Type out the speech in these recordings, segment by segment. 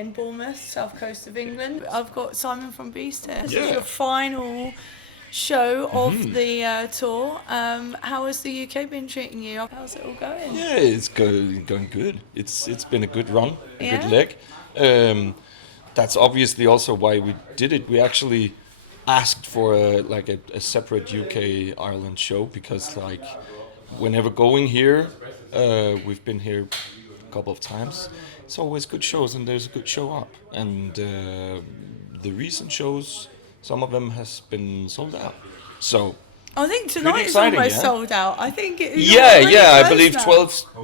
in Bournemouth, south coast of England. I've got Simon from Baest here. This is Yeah. your final show of the tour. How has the UK been treating you? How's it all going? Yeah, it's going good. It's been a good run, a Yeah. good leg. That's obviously also why we did it. We actually asked for a separate UK Ireland show because whenever going here, we've been here a couple of times. It's always good shows and there's a good show up. And the recent shows, some of them has been sold out. So I think tonight is exciting, almost yeah? sold out. I think it is. yeah, already I close believe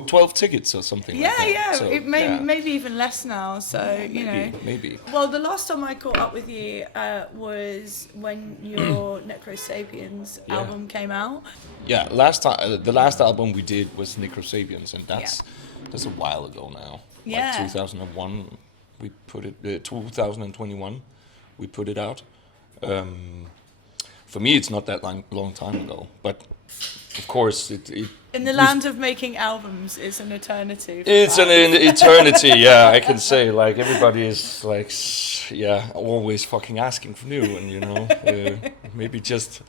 now. 12 tickets or something Yeah, like that. yeah. So, It may, yeah. maybe even less now. So you know. Maybe. Well, the last time I caught up with you was when your Necro Sapiens Yeah. album came out. Yeah, the last album we did was Necrosapiens, and that's a while ago now. Yeah. Like 2001, we put it. 2021, we put it out. For me, it's not that long time ago, but of course it In the land of making albums, it's an eternity. for it's an fans. eternity. Yeah, I can say everybody is always fucking asking for new, and maybe just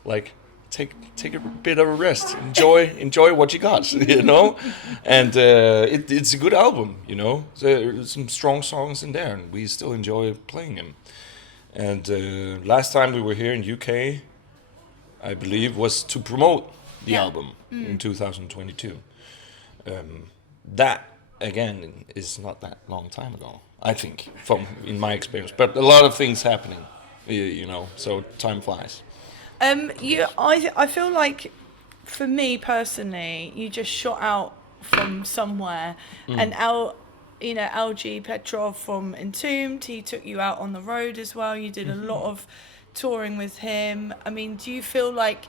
take a bit of a rest, enjoy what you got, and it's a good album, There's some strong songs in there, and we still enjoy playing them. And last time we were here in UK, I believe, was to promote the album in 2022. That again is not that long time ago, I think, in my experience. But a lot of things happening, so time flies. I feel like, for me personally, you just shot out from somewhere, and LG Petrov from Entombed, he took you out on the road as well. You did a lot of touring with him. I mean, do you feel like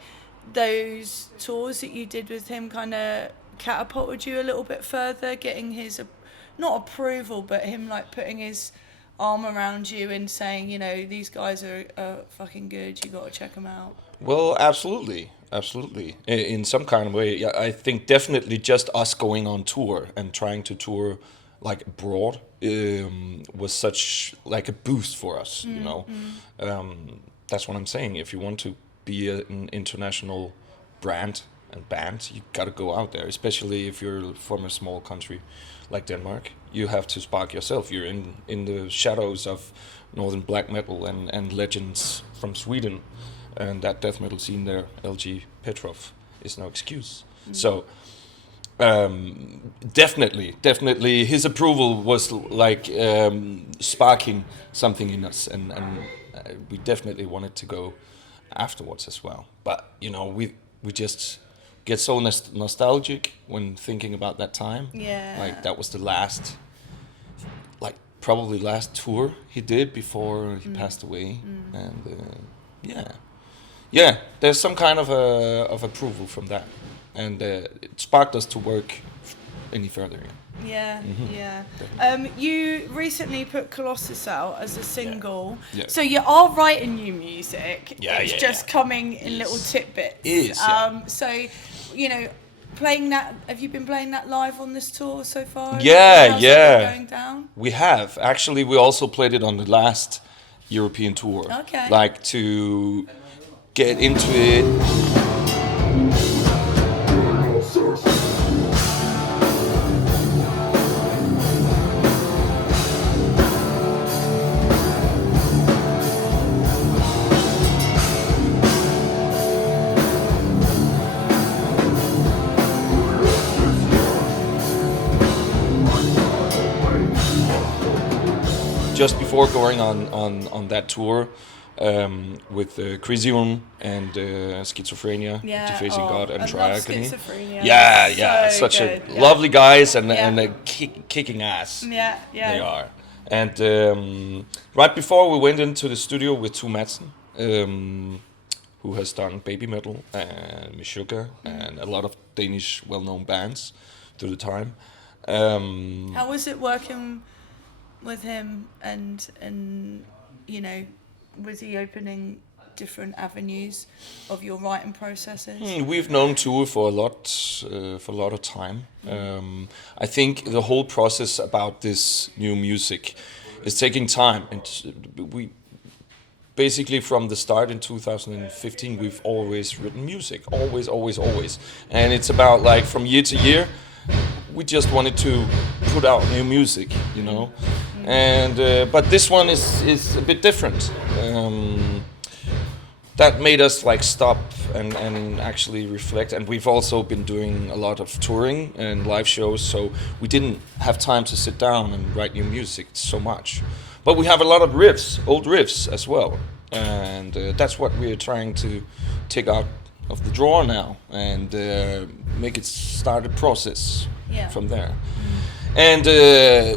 those tours that you did with him kind of catapulted you a little bit further, getting his not approval, but him putting his arm around you and saying, these guys are fucking good, you got to check them out? Well, absolutely. In some kind of way, I think definitely just us going on tour and trying to tour abroad was such a boost for us. That's what I'm saying. If you want to be an international brand and band, you got to go out there. Especially if you're from a small country like Denmark, you have to spark yourself. You're in the shadows of northern black metal and legends from Sweden. And that death metal scene there, LG Petrov, is no excuse. So definitely his approval was sparking something in us, and we definitely wanted to go afterwards as well. But we just get so nostalgic when thinking about that time. Yeah. That was the last, probably last tour he did before he passed away, and yeah, there's some kind of approval from that, and it sparked us to work any further. Yeah. You recently put Colossus out as a single, so you are writing new music. It's just coming in little tidbits. So, playing that. Have you been playing that live on this tour so far? How's that been going down? We have actually. We also played it on the last European tour. Okay. To get into it. Just before going on that tour, with Crisium and Schizophrenia, Defacing God and Triagony. Yeah, such good. lovely guys and kicking ass. Yeah. They are. And right before we went into the studio with Tou Madsen, who has done Baby Metal and Meshuggah and a lot of Danish well-known bands through the time. How was it working with him, and was he opening different avenues of your writing processes? We've known Tou for a lot of time. I think the whole process about this new music it's taking time, and we basically from the start in 2015 we've always written music, always, and it's about like from year to year we just wanted to put out new music, you know, and but this one is a bit different. That made us like stop and actually reflect, and we've also been doing a lot of touring and live shows, so we didn't have time to sit down and write new music so much. But we have a lot of riffs, old riffs as well, and that's what we're trying to take out of the drawer now and make it start a process from there. And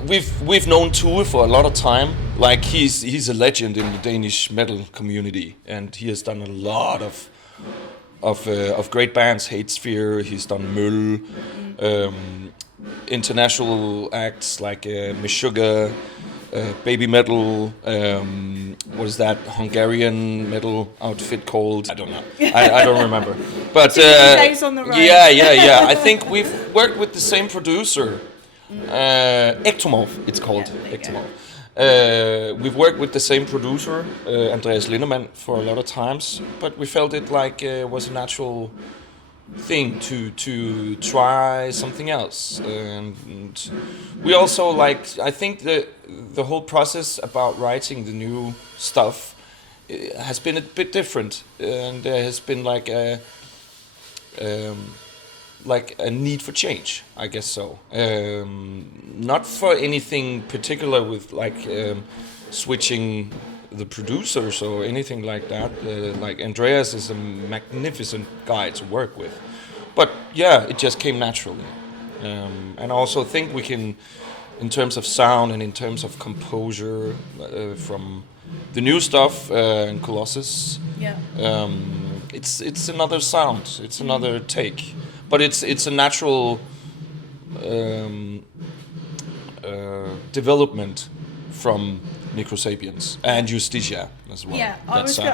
we've known Tue for a lot of time. Like he's a legend in the Danish metal community, and he has done a lot of great bands. Hatesphere, he's done Møl, international acts like Meshuggah, baby metal. What is that Hungarian metal outfit called? I don't know. I don't remember. But days on the road. Yeah. I think we've worked with the same producer. Ectomorph, it's called. Ectomorph. We've worked with the same producer, Andreas Lindemann, for a lot of times, but we felt it like was a natural thing to try something else. And we also I think the whole process about writing the new stuff has been a bit different, and there has been like a need for change, I guess so. Not for anything particular with switching the producers or anything like that. Like Andreas is a magnificent guy to work with. But yeah, it just came naturally. And I also think we can, in terms of sound and in terms of composure, from the new stuff in Colossus, it's another sound, it's another take. But it's a natural development from Necrosapiens and Justitia as well. Yeah,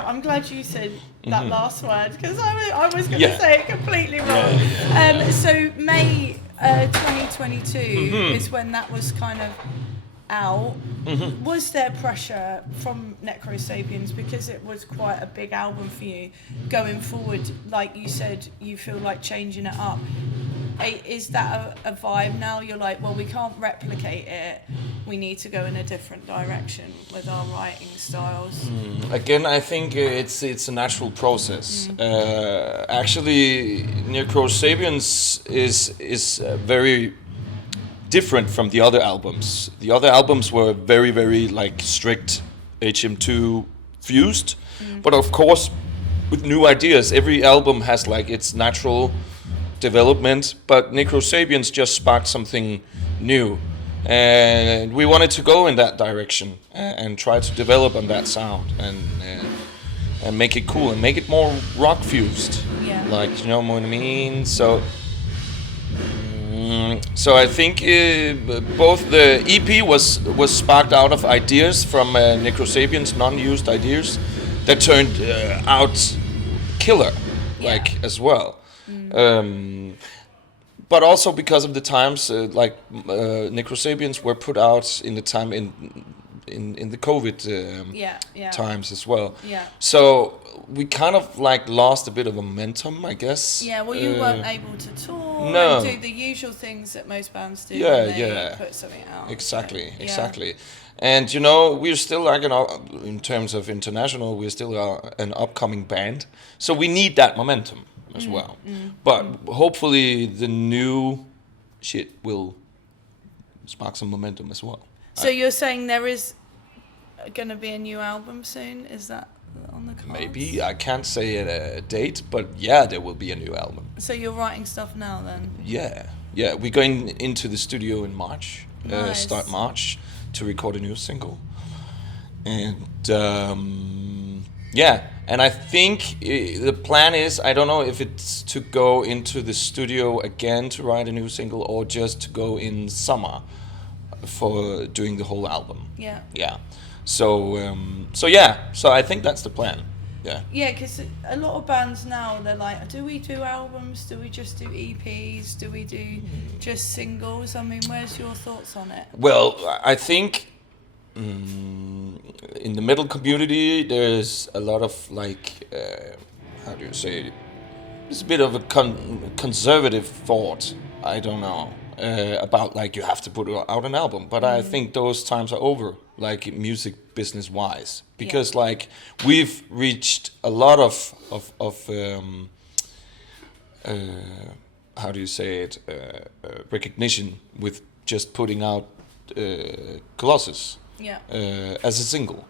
I'm glad you said that last word, because I was going to say it completely wrong. So May 2022 is when that was kind of out. Was there pressure from Necrosapiens, because it was quite a big album for you, going forward? Like you said, you feel like changing it up. Is that a vibe now? You're like, well, we can't replicate it, we need to go in a different direction with our writing styles. Again, I think it's a natural process. Actually, Necrosapiens is very different from the other albums. The other albums were very, very strict HM2 fused, but of course with new ideas. Every album has its natural development, but Necrosapiens just sparked something new, and we wanted to go in that direction and try to develop on that sound and make it cool and make it more rock fused. You know what I mean? So I think both the EP was sparked out of ideas from Necrosapiens, non-used ideas that turned out killer, as well. But also because of the times, Necrosapiens were put out in the time in the COVID times as well. So we kind of lost a bit of momentum, I guess. Yeah, well, you weren't able to tour and do the usual things that most bands do when they put something out. Exactly. And we're still in terms of international, we're still an upcoming band, so we need that momentum as well. But hopefully the new shit will spark some momentum as well. So you're saying there is going to be a new album soon? Is that on the cards? Maybe. I can't say a date, but yeah, there will be a new album. So you're writing stuff now then? Yeah. We're going into the studio in March. Nice. Start March to record a new single. And and I think the plan is, I don't know if it's to go into the studio again to write a new single or just to go in summer for doing the whole album. Yeah. So I think that's the plan. Yeah, because a lot of bands now, they're like, do we do albums? Do we just do EPs? Do we do just singles? I mean, where's your thoughts on it? Well, I think in the metal community, there's a lot of like, how do you say it? It's a bit of a conservative thought. I don't know about like you have to put out an album, but I think those times are over. Like music business wise, because like we've reached a lot of how do you say it, recognition with just putting out Colossus as a single.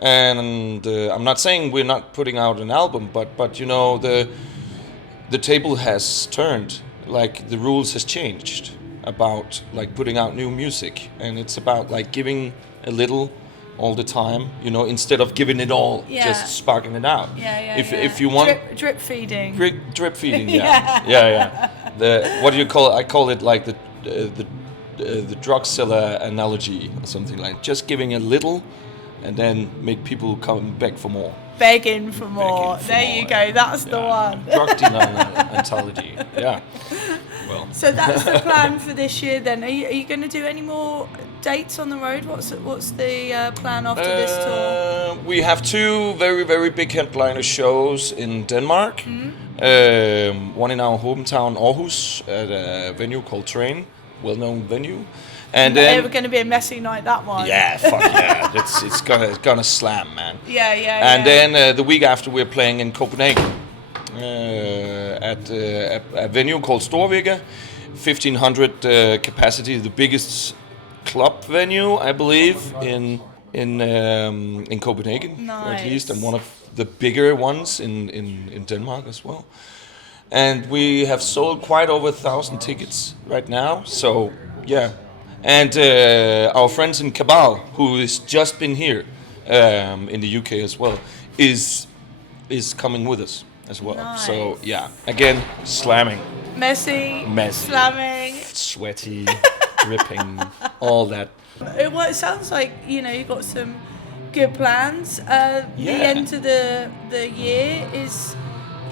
And I'm not saying we're not putting out an album, but you know, the table has turned, like the rules has changed about like putting out new music, and it's about like giving a little all the time, you know, instead of giving it all, just sparking it out. If you want drip feeding. Drip feeding, yeah. What do you call it? I call it like the drug seller analogy or something like. Just giving a little, and then make people come back for more. Begging for more. There you go. That's the one. Drug dealer analogy. Yeah. Well. So that's the plan for this year. Then, are you going to do any more dates on the road? What's the plan after this tour? We have 2 very, very big headliner shows in Denmark. One in our hometown Aarhus at a venue called Train, well-known venue. And then it's going to be a messy night, that one. Yeah, fuck yeah. It's gonna slam, man. Yeah. And then the week after we're playing in Copenhagen at a venue called Storvika, 1,500 capacity, the biggest club venue, I believe, in Copenhagen, or at least, and one of the bigger ones in Denmark as well. And we have sold quite over 1,000 tickets right now. So yeah. And our friends in Cabal, who has just been here in the UK as well, is coming with us as well. Nice. So yeah, again, slamming, messy, slamming, sweaty, dripping, all that. Well, it sounds like you got some good plans. The end of the year is,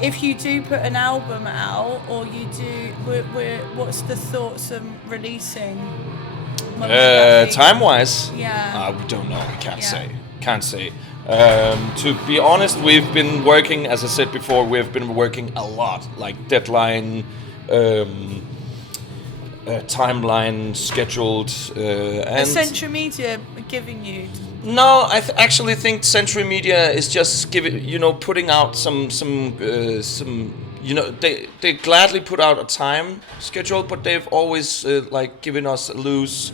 if you do put an album out, or you do, what's the thoughts on releasing? Time-wise, we don't know. We can't say. To be honest, we've been working, as I said before, we've been working a lot, like deadline, timeline scheduled, and Century Media giving you. No, I actually think Century Media is just putting out some they gladly put out a time schedule, but they've always like given us a loose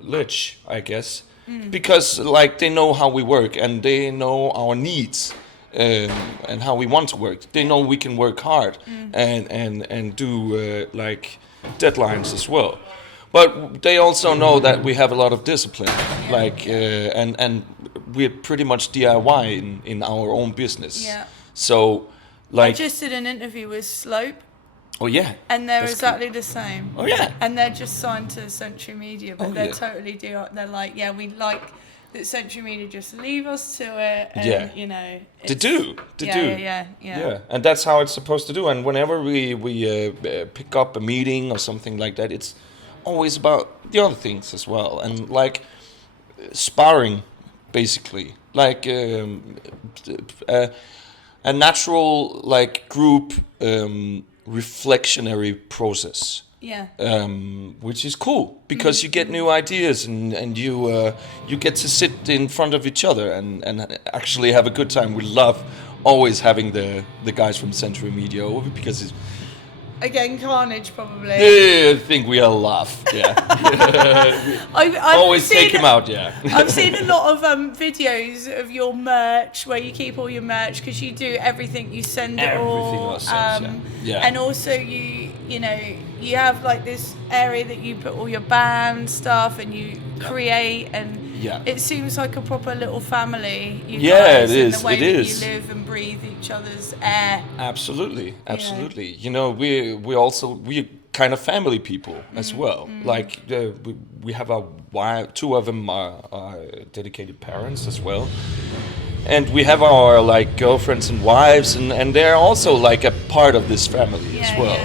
ledge, I guess, because like they know how we work and they know our needs and how we want to work. They know we can work hard and do like deadlines as well. But they also know that we have a lot of discipline, like and we're pretty much DIY in our own business. Yeah. So, like, I just did an interview with Slope. Oh yeah. And they're exactly the same. Oh yeah. And they're just signed to Century Media, but they're totally they're like, we like that Century Media just leave us to it. And, They do. Yeah. And that's how it's supposed to do. And whenever we pick up a meeting or something like that, it's always about the other things as well, and like sparring, basically, like a natural like group reflectionary process. Yeah. Which is cool because you get new ideas and you get to sit in front of each other and actually have a good time. We love always having the guys from Century Media over because it's again carnage probably. I think we all laugh. Yeah. I've always take him out. Yeah. I've seen a lot of videos of your merch where you keep all your merch because you do everything. You send it all. Ourselves, And also you have like this area that you put all your band stuff and you create and it seems like a proper little family. You guys, it is. The way it that is. You live and breathe each other's air. Absolutely. We're kind of family people as well. Like we have our wife. 2 of them are dedicated parents as well. And we have our like girlfriends and wives, and they're also like a part of this family as well.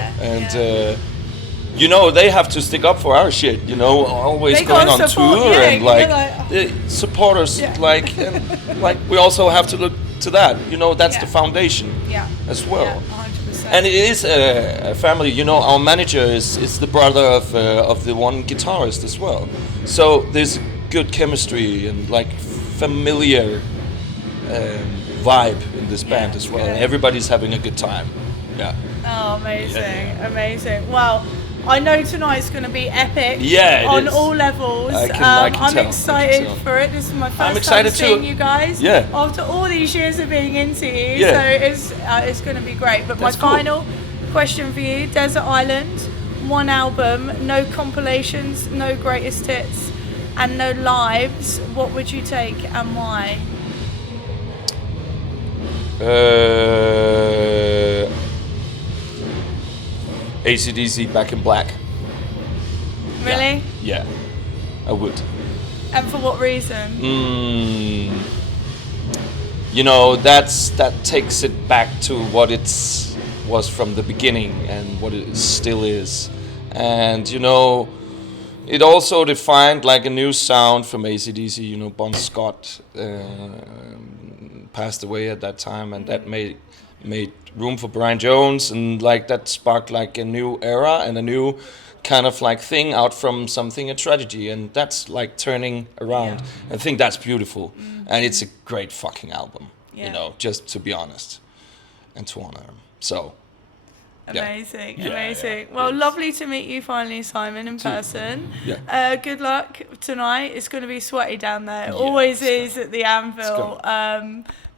you know, they have to stick up for our shit, you know, always They going gotta on support, tour yeah, and like, you're like, support us, Yeah. like, and like we also have to look to that, you know, that's the Yeah. foundation Yeah. as well. Yeah, 100%. And it is a family, you know. Our manager is the brother of the one guitarist as well, so there's good chemistry and like familiar vibe in this band as well. good. Everybody's having a good time. Yeah. Oh, amazing, Yeah. amazing. Well, I know tonight's going to be epic Yeah, it on is. all levels. I can I'm tell, I can excited tell. for it. This is my first time excited too. seeing you guys. Yeah. After all these years of being into you, Yeah. so it's going to be great. But That's my cool. final question for you: Desert Island, one album, no compilations, no greatest hits, and no lives. What would you take and why? AC/DC Back in Black. Really? Yeah, I would. And for what reason? You know, that takes it back to what was from the beginning and what it still is. And you know, it also defined like a new sound from AC/DC. You know, Bon Scott passed away at that time, and that made room for Brian Jones, and like that sparked like a new era and a new kind of like thing out from something, a tragedy, and that's like turning around. Yeah. I think that's beautiful, and it's a great fucking album. Yeah. You know, just to be honest, and to honor him. So. Yeah. Amazing, Yeah, amazing. yeah. Well, lovely to meet you finally, Simon, in person. Yeah. Good luck tonight. It's going to be sweaty down there. It Yeah, always it's is at the Anvil.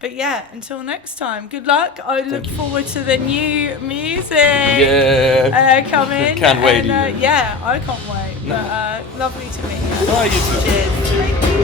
But yeah, until next time. Good luck. I look forward to the new music. Yeah. Coming. Can't wait And, either. yeah, I can't wait. But lovely to meet you. Oh, you too. Cheers. Thank you.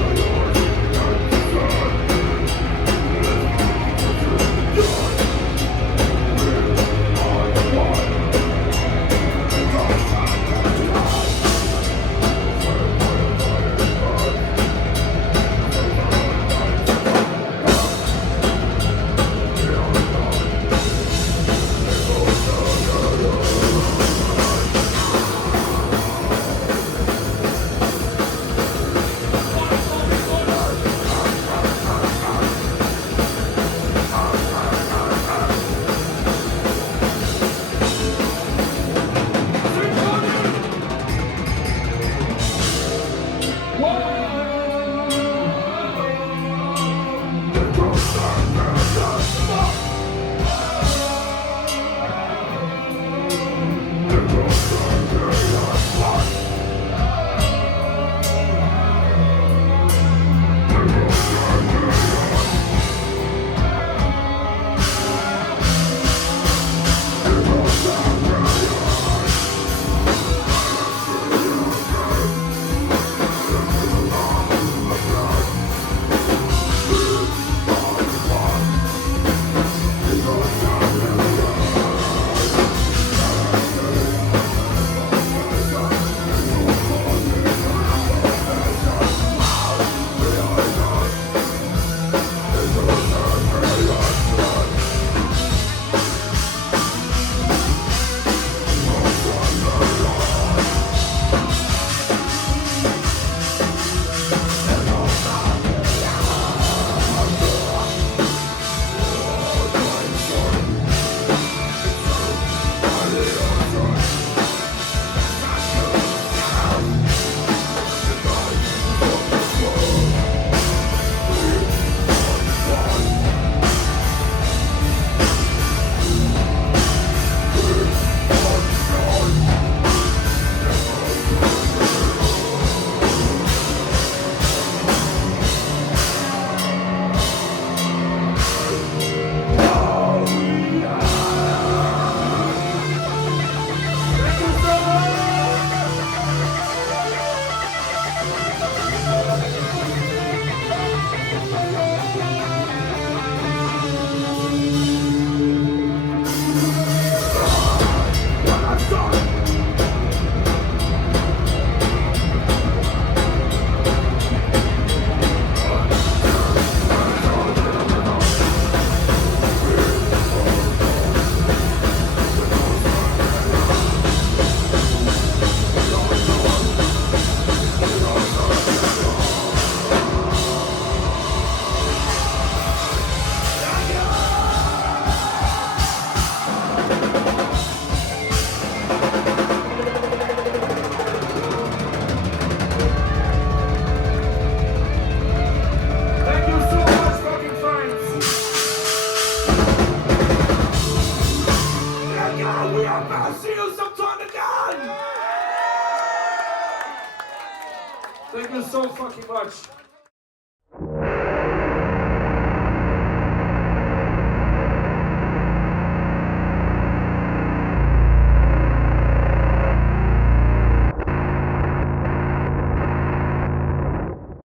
Thank you so fucking much.